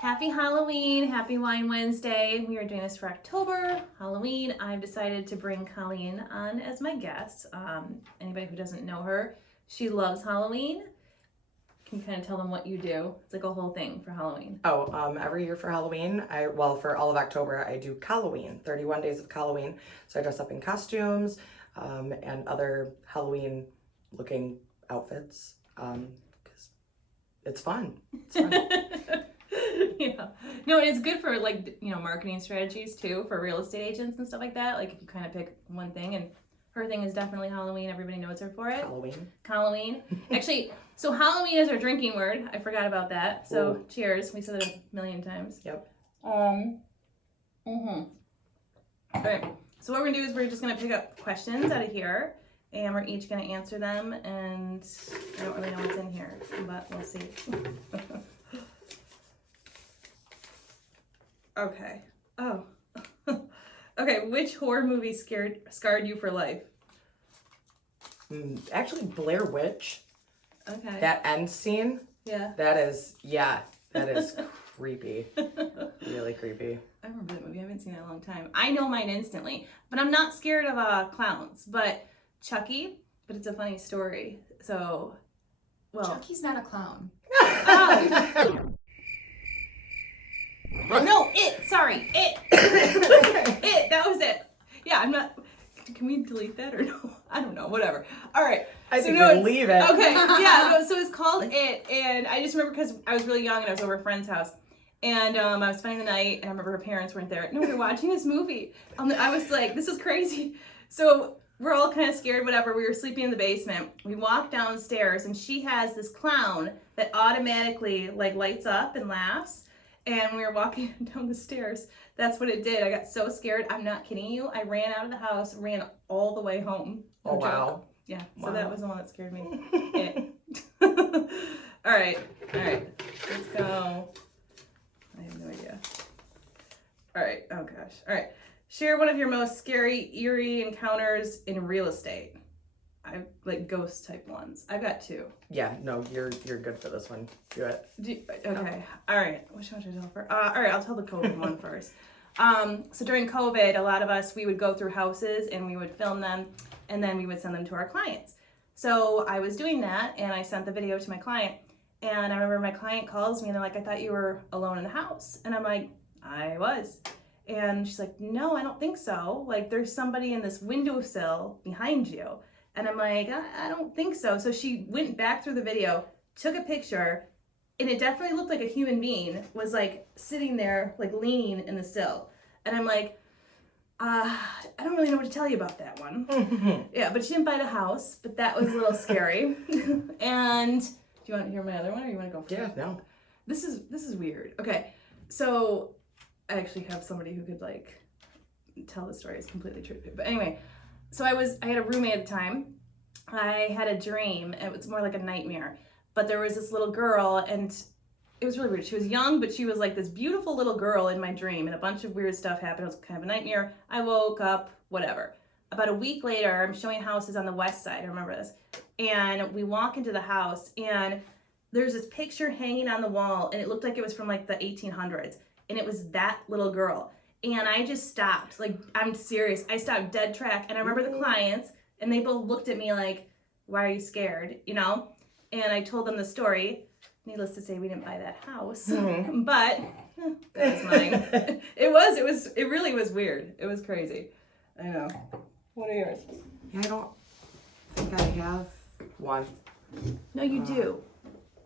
Happy Halloween, happy Wine Wednesday. We are doing this for October, Halloween. I've decided to bring Colleen on as my guest. Anybody who doesn't know her, she loves Halloween. Can you kind of tell them what you do? It's like a whole thing for Halloween. Every year for Halloween, for all of October, I do Halloween, 31 days of Halloween. So I dress up in costumes and other Halloween looking outfits because it's fun. It's fun. Yeah. No, it's good for marketing strategies too for real estate agents and stuff like that. Like if you kind of pick one thing, and her thing is definitely Halloween. Everybody knows her for it. Halloween. Actually, so Halloween is our drinking word. I forgot about that. So Ooh. Cheers. We said it a million times. Yep. Okay. So what we're gonna do is we're just gonna pick up questions out of here, and we're each gonna answer them. And I don't really know what's in here, but we'll see. Okay. Oh. Okay, which horror movie scarred you for life? Actually, Blair Witch. Okay. That end scene. Yeah. That is creepy. Really creepy. I remember that movie. I haven't seen it in a long time. I know mine instantly, but I'm not scared of clowns. But Chucky, but it's a funny story. So, well. Chucky's not a clown. Oh. No, Sorry, It. That was it. Yeah, I'm not. Can we delete that or no? I don't know. Whatever. All right. I think we'll leave it. Okay. Yeah. No. So it's called It, and I just remember because I was really young and I was over a friend's house, and I was spending the night, and I remember her parents weren't there. No, we were watching this movie. I was like, this is crazy. So we're all kind of scared. Whatever. We were sleeping in the basement. We walked downstairs, and she has this clown that automatically lights up and laughs. And we were walking down the stairs. That's what it did. I got so scared. I'm not kidding you. I ran out of the house, ran all the way home. No joke. Wow. Yeah. Wow. So that was the one that scared me. All right. Let's go. I have no idea. All right. Oh gosh. All right. Share one of your most scary, eerie encounters in real estate. I like ghost type ones. I've got two. Yeah, no, you're good for this one. Do it. Okay. All right. Which one should I tell first? All right, I'll tell the COVID one first. So during COVID, a lot of us, we would go through houses and we would film them, and then we would send them to our clients. So I was doing that, and I sent the video to my client, and I remember my client calls me and they're like, I thought you were alone in the house. And I'm like, I was. And she's like, no, I don't think so. Like there's somebody in this windowsill behind you. And I'm like, I don't think so. So she went back through the video, took a picture, and it definitely looked like a human being was like sitting there, like leaning in the sill. And I'm like, I don't really know what to tell you about that one. Yeah, but she didn't buy the house, but that was a little scary. And do you want to hear my other one, or you want to go first? Yeah, no. This is weird. Okay, so I actually have somebody who could like tell the story is completely true. But anyway. So I had a roommate at the time. I had a dream. It was more like a nightmare. But there was this little girl, and it was really weird. She was young, but she was like this beautiful little girl in my dream, and a bunch of weird stuff happened. It was kind of a nightmare. I woke up, whatever. About a week later, I'm showing houses on the west side. I remember this. And we walk into the house, and there's this picture hanging on the wall, and it looked like it was from like the 1800s. And it was that little girl. And I just stopped. Like, I'm serious. I stopped dead track. And I remember the clients, and they both looked at me like, why are you scared? You know? And I told them the story. Needless to say, we didn't buy that house. Mm-hmm. But that was mine. It really was weird. It was crazy. I know. What are yours? Yeah, I don't think I have one. No, you do.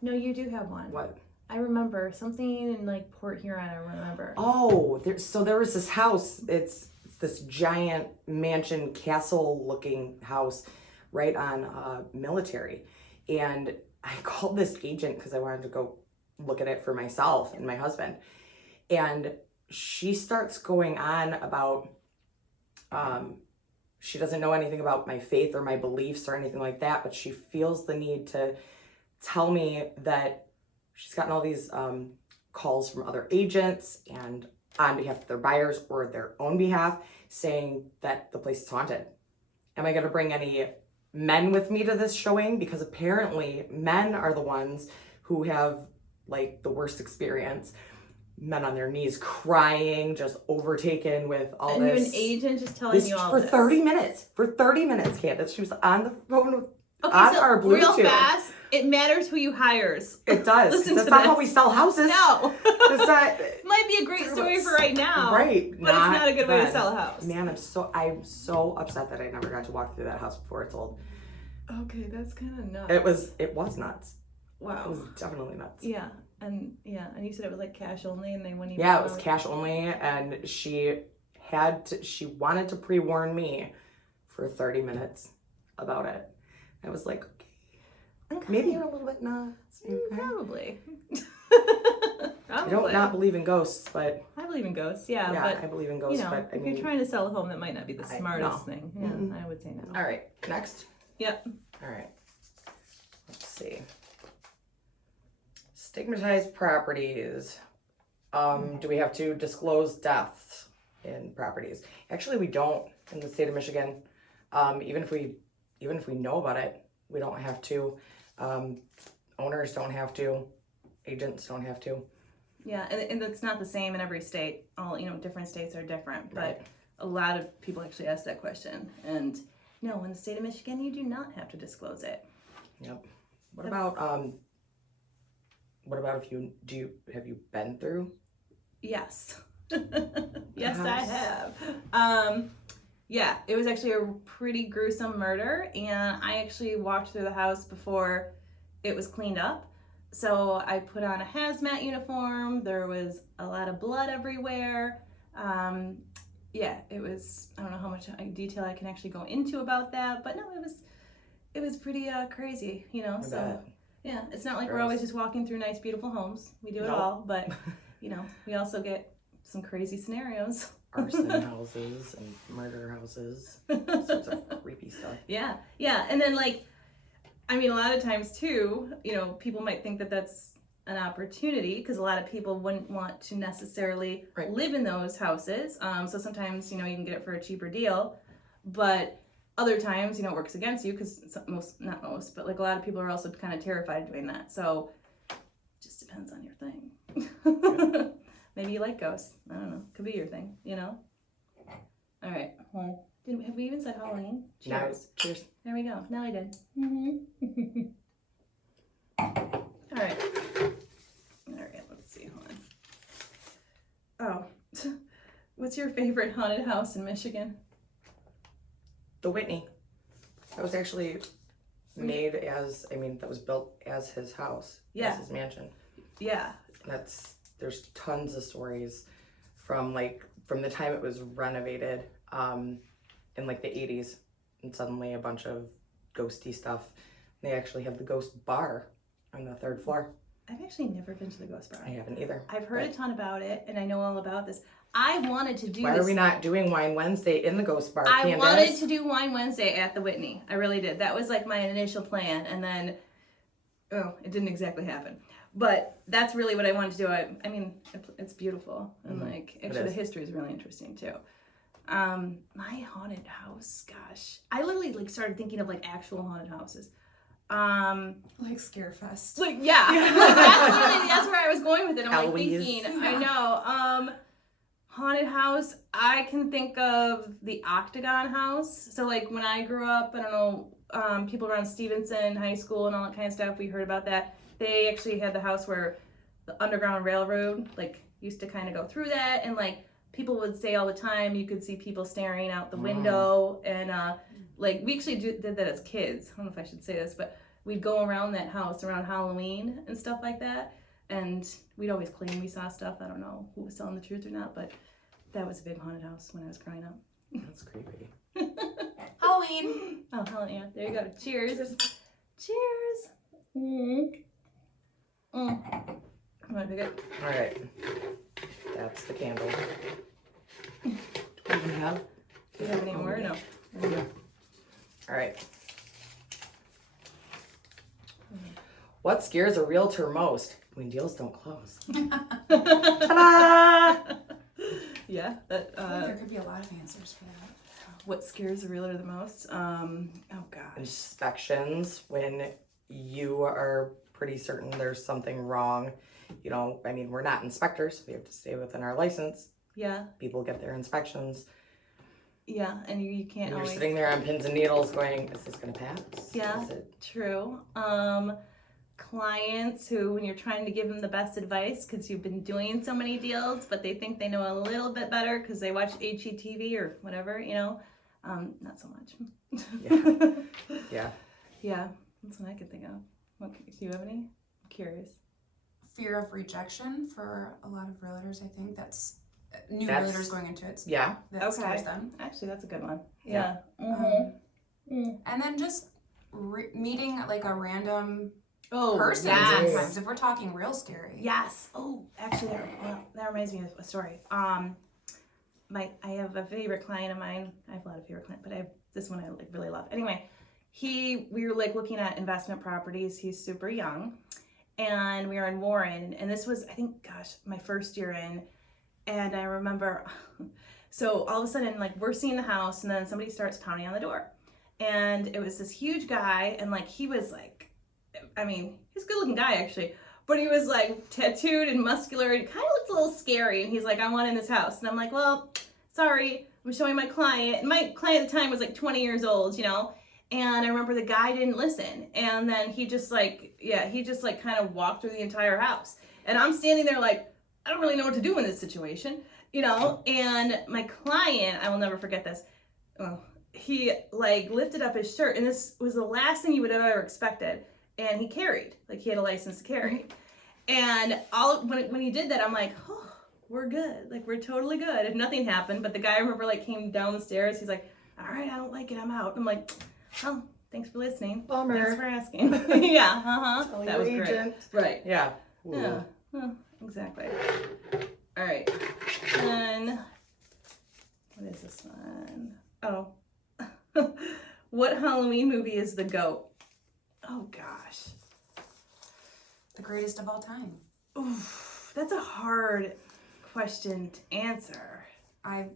No, you do have one. What? I remember something in like Port Huron. I remember. Oh, there was this house. It's this giant mansion, castle-looking house, right on Military, and I called this agent because I wanted to go look at it for myself and my husband, and she starts going on about she doesn't know anything about my faith or my beliefs or anything like that, but she feels the need to tell me that she's gotten all these calls from other agents and on behalf of their buyers or their own behalf saying that the place is haunted. Am I going to bring any men with me to this showing? Because apparently men are the ones who have like the worst experience. men on their knees crying, just overtaken with all And this. you an agent just telling you all for this. 30 minutes. For 30 minutes, Candace. She was on the phone with Okay, on so our Bluetooth. real fast, it matters who you hires. It does. Listen That's to not how this. we sell houses. No. That's not, Might be a great story for right now. right. But it's not a good way to then. sell a house. Man, I'm so upset that I never got to walk through that house before it sold. Okay, that's kind of nuts. It was nuts. Wow. It was definitely nuts. Yeah, and you said it was like cash only, and they wouldn't even. Yeah, it was cash only, and she wanted to pre-warn me for 30 minutes about it. I was like, okay, maybe you're a little bit nuts. Okay. Probably. I don't not believe in ghosts, but I believe in ghosts. Yeah, yeah, but I believe in ghosts. you know, But I if mean, you're trying to sell a home, that might not be the smartest no. thing. Yeah, Mm-mm. I would say no. all right, next. Yep. All right, let's see. Stigmatized properties. Do we have to disclose deaths in properties? Actually, we don't in the state of Michigan. Even if we know about it, we don't have to. Owners don't have to. Agents don't have to. Yeah, and it's not the same in every state. All different states are different, but Right. a lot of people actually ask that question. And no, in the state of Michigan, you do not have to disclose it. Yep. What about if have you been through? Yes. Yes, House. I have. Yeah, it was actually a pretty gruesome murder, and I actually walked through the house before it was cleaned up. So I put on a hazmat uniform. There was a lot of blood everywhere. Yeah, it was. I don't know how much detail I can actually go into about that, but no, it was pretty crazy, I So bet. yeah, it's not like we're Gross. always just walking through nice, beautiful homes. We do it Nope. all, but we also get some crazy scenarios. Arson houses and murder houses. All sorts of creepy stuff. Yeah, and then a lot of times too, people might think that that's an opportunity because a lot of people wouldn't want to necessarily Right. live in those houses. So sometimes you can get it for a cheaper deal, but other times it works against you because not most, but a lot of people are also kind of terrified of doing that. So it just depends on your thing. Maybe you like ghosts. I don't know. Could be your thing. All right. Well, have we even said Halloween? Now, Cheers. cheers. There we go. Now I did. All right. Let's see. Hold on. Oh, what's your favorite haunted house in Michigan? The Whitney. That was actually made that was built as his house. Yeah. As his mansion. Yeah. There's tons of stories from the time it was renovated in the 80s, and suddenly a bunch of ghosty stuff. They actually have the ghost bar on the 3rd floor. I've actually never been to the Ghost Bar. I haven't either. I've heard but a ton about it, and I know all about this. I wanted to do Why this. are we not doing Wine Wednesday in the ghost bar, I Candace? wanted to do Wine Wednesday at the Whitney. I really did. That was my initial plan, and then, it didn't exactly happen. But that's really what I wanted to do. I mean, it's beautiful, and actually the history is really interesting too. My haunted house, gosh, I literally started thinking of actual haunted houses. Scarefest. Yeah. That's where I was going with it. I'm Eloise. thinking, I know. Haunted house, I can think of the Octagon House. So when I grew up, I don't know, people around Stevenson High School and all that kind of stuff, we heard about that. They actually had the house where the Underground Railroad used to kind of go through that, and people would say all the time you could see people staring out the window, and we actually did that as kids. I don't know if I should say this, but we'd go around that house around Halloween and stuff like that, and we'd always claim we saw stuff. I don't know who was telling the truth or not, but that was a big haunted house when I was growing up. That's creepy. Halloween. Oh, hell yeah. There you go. Cheers. Cheers. Mm. I'm gonna pick it. All right. That's the candle. Do we even have? Do you have any more? No. All right. What scares a realtor most? When deals don't close. Ta-da! Yeah. That. There could be a lot of answers for that. What scares a realtor the most? Oh gosh. Inspections, when you are pretty certain there's something wrong you know, I mean, we're not inspectors. We have to stay within our license. Yeah. People get their inspections. Yeah. And you can't And you're always. sitting there on pins and needles going, is this going to pass? Yeah. Is it? True. Clients who, when you're trying to give them the best advice because you've been doing so many deals, but they think they know a little bit better because they watch HGTV or whatever, you know, not so much. Yeah. Yeah, that's what I could think of. What, do you have any? I'm curious. Fear of rejection for a lot of realtors. I think that's new That's- realtors going into it. Yeah. That Okay. scares them. Actually, that's a good one. Yeah. And then just meeting like a random Oh, person yes. sometimes. If we're talking real scary. Yes. Oh, actually, that reminds me of a story. I have a favorite client of mine. I have a lot of favorite clients, but I have this one I like really love. Anyway, we were like looking at investment properties. He's super young, and we were in Warren, and this was, I think, gosh, my first year in, and I remember, so all of a sudden, like, we're seeing the house, and then somebody starts pounding on the door, and it was this huge guy, and like he was like, I mean, he's a good looking guy actually, but he was like tattooed and muscular and kind of looked a little scary. And he's like, I want in this house. And I'm like, well, sorry, I'm showing my client. And my client at the time was like 20 years old, you know? And I remember the guy didn't listen. And then he just like kind of walked through the entire house. And I'm standing there like, I don't really know what to do in this situation, you know? And my client, I will never forget this. Well, he like lifted up his shirt, and this was the last thing you would have ever expected. And he carried, like he had a license to carry. And when he did that, I'm like, oh, we're good. Like, we're totally good. If nothing happened, but the guy, I remember, like, came down the stairs. He's like, all right, I don't like it. I'm out. I'm like, oh, thanks for listening. Bummer. Thanks for asking. Yeah, Tell that your was agent. great. Right. Yeah. Yeah, exactly. All right. Then, what is this one? Oh. What Halloween movie is the GOAT? Oh, gosh. The greatest of all time. Oof, that's a hard question to answer. I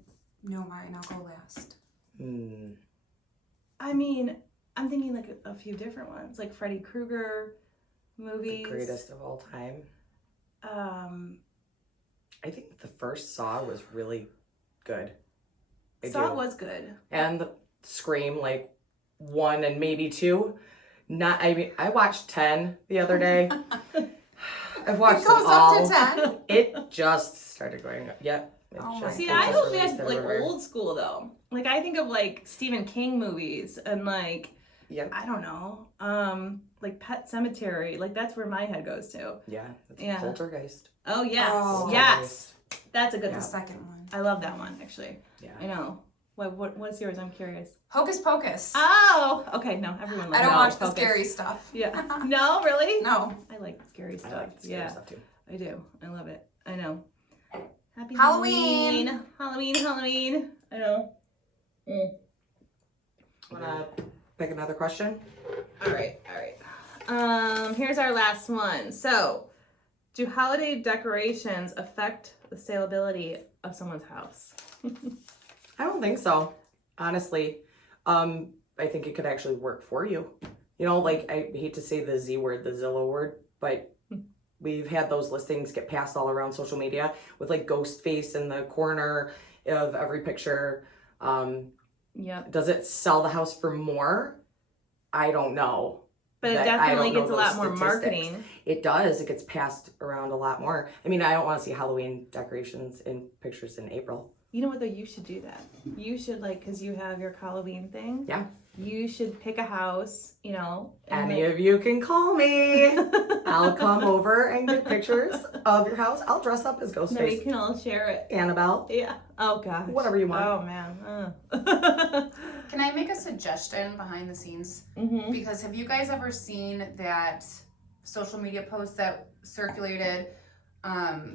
know mine. I'll go last. I mean, I'm thinking like a few different ones, like Freddy Krueger movies. The greatest of all time. I think the first Saw was really good. Saw was good. And the Scream, like 1 and maybe 2. I watched 10 the other day. I've watched It goes them all. up to 10. It just started going up. Yep. It Oh just- my See, it I just don't released think like everywhere. old school though. Like I think of like Stephen King movies and like Yep. I don't know, like Pet Cemetery. Like that's where my head goes to. Yeah. It's Yeah. Poltergeist. Oh yes, Oh. yes, that's a good The one. second one. I love that one actually. Yeah. I know. What's yours? I'm curious. Hocus Pocus. Oh, okay. No, everyone loves I don't that. watch the Focus. scary stuff. Yeah. No, really? No. I like scary stuff. I like the scary Yeah, stuff too. I do. I love it. I know. Happy Halloween. Halloween. I know. Wanna pick another question? All right. Here's our last one. So, do holiday decorations affect the saleability of someone's house? I don't think so. Honestly. I think it could actually work for you. You know, like I hate to say the Z word, the Zillow word, but we've had those listings get passed all around social media with like ghost face in the corner of every picture. Yep. Does it sell the house for more? I don't know. But it That- I definitely don't know gets a those lot more statistics. marketing. It does. It gets passed around a lot more. I mean, I don't want to see Halloween decorations in pictures in April. You know what though? You should do that. You should because you have your Halloween thing. Yeah. You should pick a house, and Any of you can call me. I'll come over and get pictures of your house. I'll dress up as then we Ghostface, can all share it. Annabelle, Yeah. Oh gosh. whatever you want. Oh man. Can I make a suggestion behind the scenes? Mhm. Because have you guys ever seen that social media post that circulated?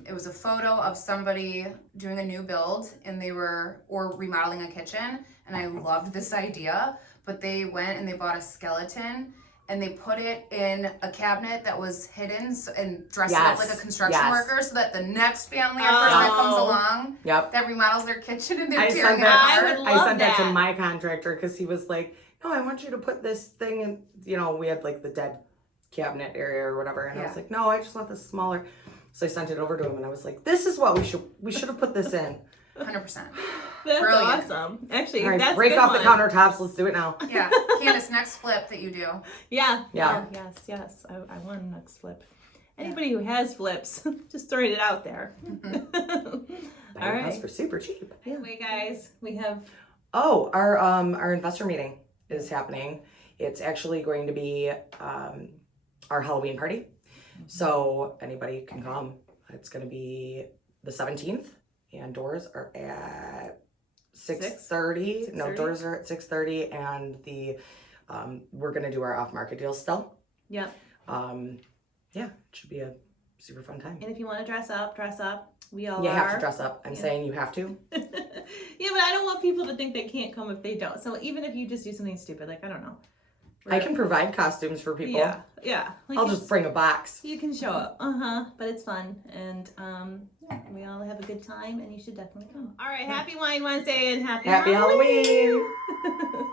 It was a photo of somebody doing a new build and or remodeling a kitchen. And I loved this idea, but they went and they bought a skeleton and they put it in a cabinet that was hidden and dressed it up like a Yes, construction yes. worker so that the next family or person that comes Oh. along Yep. that remodels their kitchen and they're I tearing sent it that. I apart. would I love sent that to that. my contractor because he was like, "No, I want you to put this thing in." We had like the dead cabinet area or whatever, and I was Yeah. like, "No, I just want this smaller." So I sent it over to him and I was like, this is what we should have put this in. 100%. That's Brilliant. awesome. Actually, All right, that's break a good off one. the countertops. Let's do it now. Yeah. Candace, next flip that you do. Yeah. Yeah. Oh, yes. I want a next flip. Anybody who has flips, just throwing it out there. Buy All your house right. for super cheap. Anyway, guys, we have Oh, our investor meeting is happening. It's actually going to be our Halloween party. So anybody can come. It's going to be the 17th and doors are at 6:30. No, 6:30? doors are at 6:30 and the we're going to do our off-market deals still. Yep. Yeah, it should be a super fun time. And if you want to dress up. We all You are. have to dress up. I'm Yeah. saying you have to. Yeah, but I don't want people to think they can't come if they don't. So even if you just do something stupid, like I don't know. I can provide costumes for people. Yeah. Like I'll you- just bring a box. You can show up. But it's fun. And yeah, we all have a good time and you should definitely come. All right, happy Wine Wednesday and happy Happy Halloween. Halloween.